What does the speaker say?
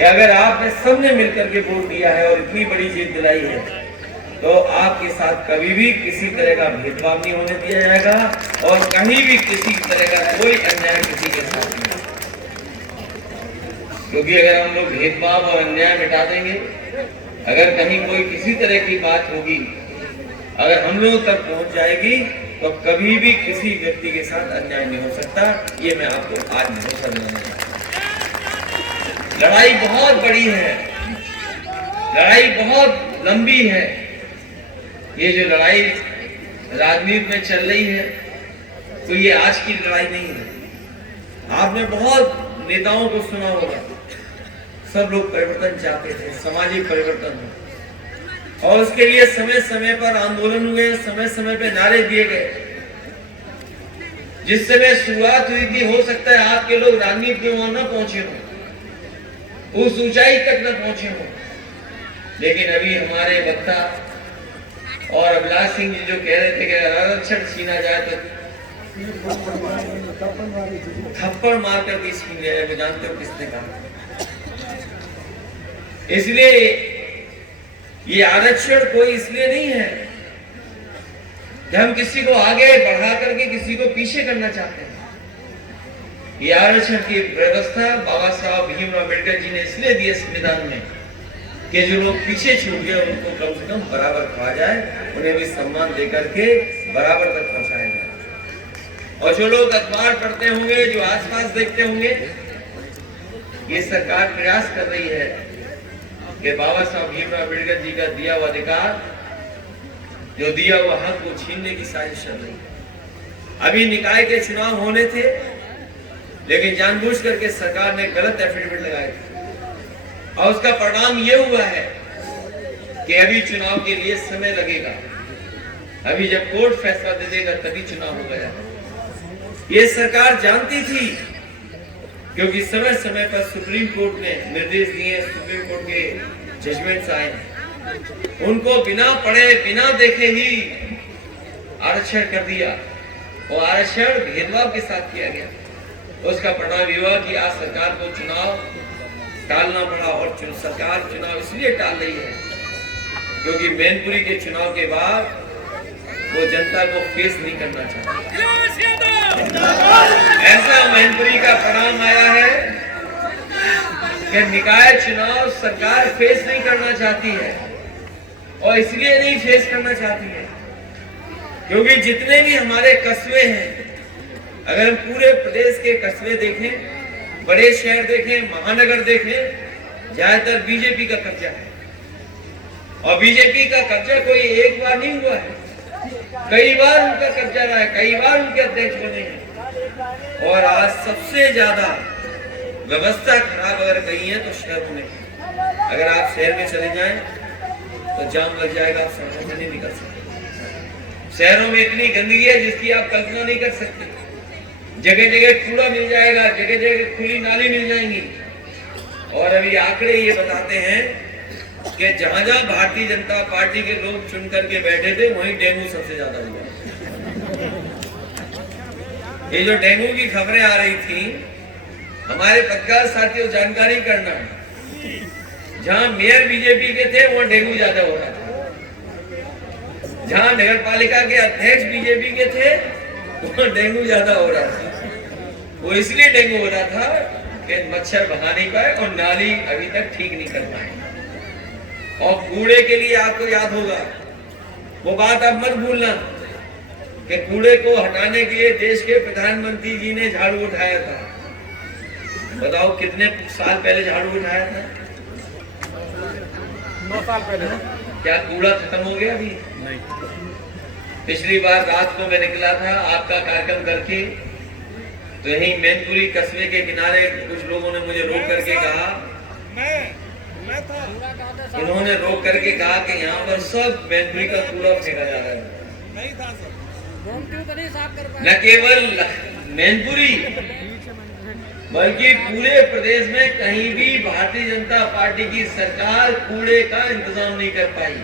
कि अगर आपने सबने मिलकर के वोट दिया है और इतनी बड़ी जीत दिलाई है तो आपके साथ कभी भी किसी तरह का भेदभाव नहीं होने दिया जाएगा और कहीं भी किसी तरह का कोई अन्याय किसी के साथ नहीं। क्योंकि अगर हम लोग भेदभाव और अन्याय मिटा देंगे, अगर कहीं कोई किसी तरह की बात होगी, अगर हम लोगों तक पहुंच जाएगी तो कभी भी किसी व्यक्ति के साथ अन्याय नहीं हो सकता। ये मैं आपको आज भरोसा दिलाना चाहता हूं। लड़ाई बहुत बड़ी है, लड़ाई बहुत लंबी है। ये जो लड़ाई राजनीति में चल रही है तो ये आज की लड़ाई नहीं है। आपने बहुत नेताओं को सुना होगा, सब लोग परिवर्तन चाहते थे, सामाजिक परिवर्तन हो, और उसके लिए समय समय पर आंदोलन हुए, समय समय पर नारे दिए गए। जिस समय शुरुआत हुई थी, हो सकता है आपके लोग राजनीति में वहां न पहुंचे हो, उस ऊंचाई तक न पहुंचे हो, लेकिन अभी हमारे वक्ता और अभिलाष सिंह जी जो कह रहे थे कि आरक्षण छीना जाए तो थप्पड़ मार कर छीन लिया जाए, जानते हो किसने कहा? इसलिए ये आरक्षण कोई इसलिए नहीं है कि हम किसी को आगे बढ़ा करके किसी को पीछे करना चाहते हैं। ये आरक्षण की व्यवस्था बाबा साहब भीमराव अम्बेडकर जी ने इसलिए दी संविधान में कि जो लोग पीछे छूट गए उनको कम से कम बराबर खा जाए, उन्हें भी सम्मान देकर के बराबर तक पहुंचाया जाए। और जो लोग अखबार पढ़ते होंगे, जो आसपास देखते होंगे, ये सरकार प्रयास कर रही है कि बाबा साहब भीमराव अम्बेडकर जी का दिया हुआ अधिकार, जो दिया हुआ हक, को छीनने की साजिश चल रही है। अभी निकाय के चुनाव होने थे, लेकिन जानबूझ करके सरकार ने गलत एफिडेविट लगाए थे और उसका परिणाम ये हुआ है कि अभी चुनाव के लिए समय लगेगा। अभी जब कोर्ट फैसला दे देगा तभी चुनाव हो गया। ये सरकार जानती थी, क्योंकि समय समय पर सुप्रीम कोर्ट ने निर्देश दिए, सुप्रीम कोर्ट के जजमेंट्स आए, उनको बिना पढ़े बिना देखे ही आरक्षण कर दिया और आरक्षण भेदभाव के साथ किया गया। उसका परिणाम ये हुआ कि आज सरकार को चुनाव टालना पड़ा। और सरकार चुनाव इसलिए टाल रही है क्योंकि मैनपुरी के चुनाव के बाद वो जनता को फेस नहीं करना चाहती। ऐसा मैनपुरी का परिणाम आया है कि निकाय चुनाव सरकार फेस नहीं करना चाहती है। और इसलिए नहीं फेस करना चाहती है क्योंकि जितने भी हमारे कस्बे हैं, अगर हम पूरे प्रदेश के कस्बे देखें, बड़े शहर देखें, महानगर देखें, ज्यादातर बीजेपी का कब्जा है। और बीजेपी का कब्जा कोई एक बार नहीं हुआ है, कई बार उनका कब्जा रहा है, कई बार उनके अध्यक्ष बने हैं। और आज सबसे ज्यादा व्यवस्था खराब अगर कहीं है तो शहर में। अगर आप शहर में चले जाएं तो जाम लग जाएगा, आप सड़कों से नहीं निकल सकते। शहरों में इतनी गंदगी है जिसकी आप कल्पना नहीं कर सकते। जगह जगह कूड़ा मिल जाएगा, जगह जगह खुली नाली मिल जाएंगी। और अभी आंकड़े ये बताते हैं कि जहां जहां भारतीय जनता पार्टी के लोग चुन करके बैठे थे वहीं डेंगू सबसे ज्यादा हुआ। ये जो डेंगू की खबरें आ रही थी, हमारे पत्रकार साथियों जानकारी करना, जहां मेयर बीजेपी के थे वहां डेंगू ज्यादा हो रहा था, जहां नगर पालिका के अध्यक्ष बीजेपी के थे वहां डेंगू ज्यादा हो रहा था। वो इसलिए डेंगू हो रहा था कि मच्छर भगा नहीं पाए और नाली अभी तक ठीक नहीं कर पाए। और कूड़े के लिए आपको याद होगा, वो बात आप मत भूलना कि कूड़े को हटाने के लिए देश के प्रधानमंत्री जी ने झाड़ू उठाया था। बताओ कितने साल पहले झाड़ू उठाया था? 9 साल पहले। क्या कूड़ा खत्म हो गया अभी? नहीं। पिछली बार रात को मैं निकला था आपका कार्यक्रम करके, तो यही मैनपुरी कस्बे के किनारे कुछ लोगों ने मुझे रोक करके कहा, मैं था, इन्होंने रोक करके कहा कि यहाँ पर सब मैनपुरी का कूड़ा फेंका जा रहा है। नहीं था सर। न केवल मैनपुरी बल्कि पूरे प्रदेश में कहीं भी भारतीय जनता पार्टी की सरकार कूड़े का इंतजाम नहीं कर पाई।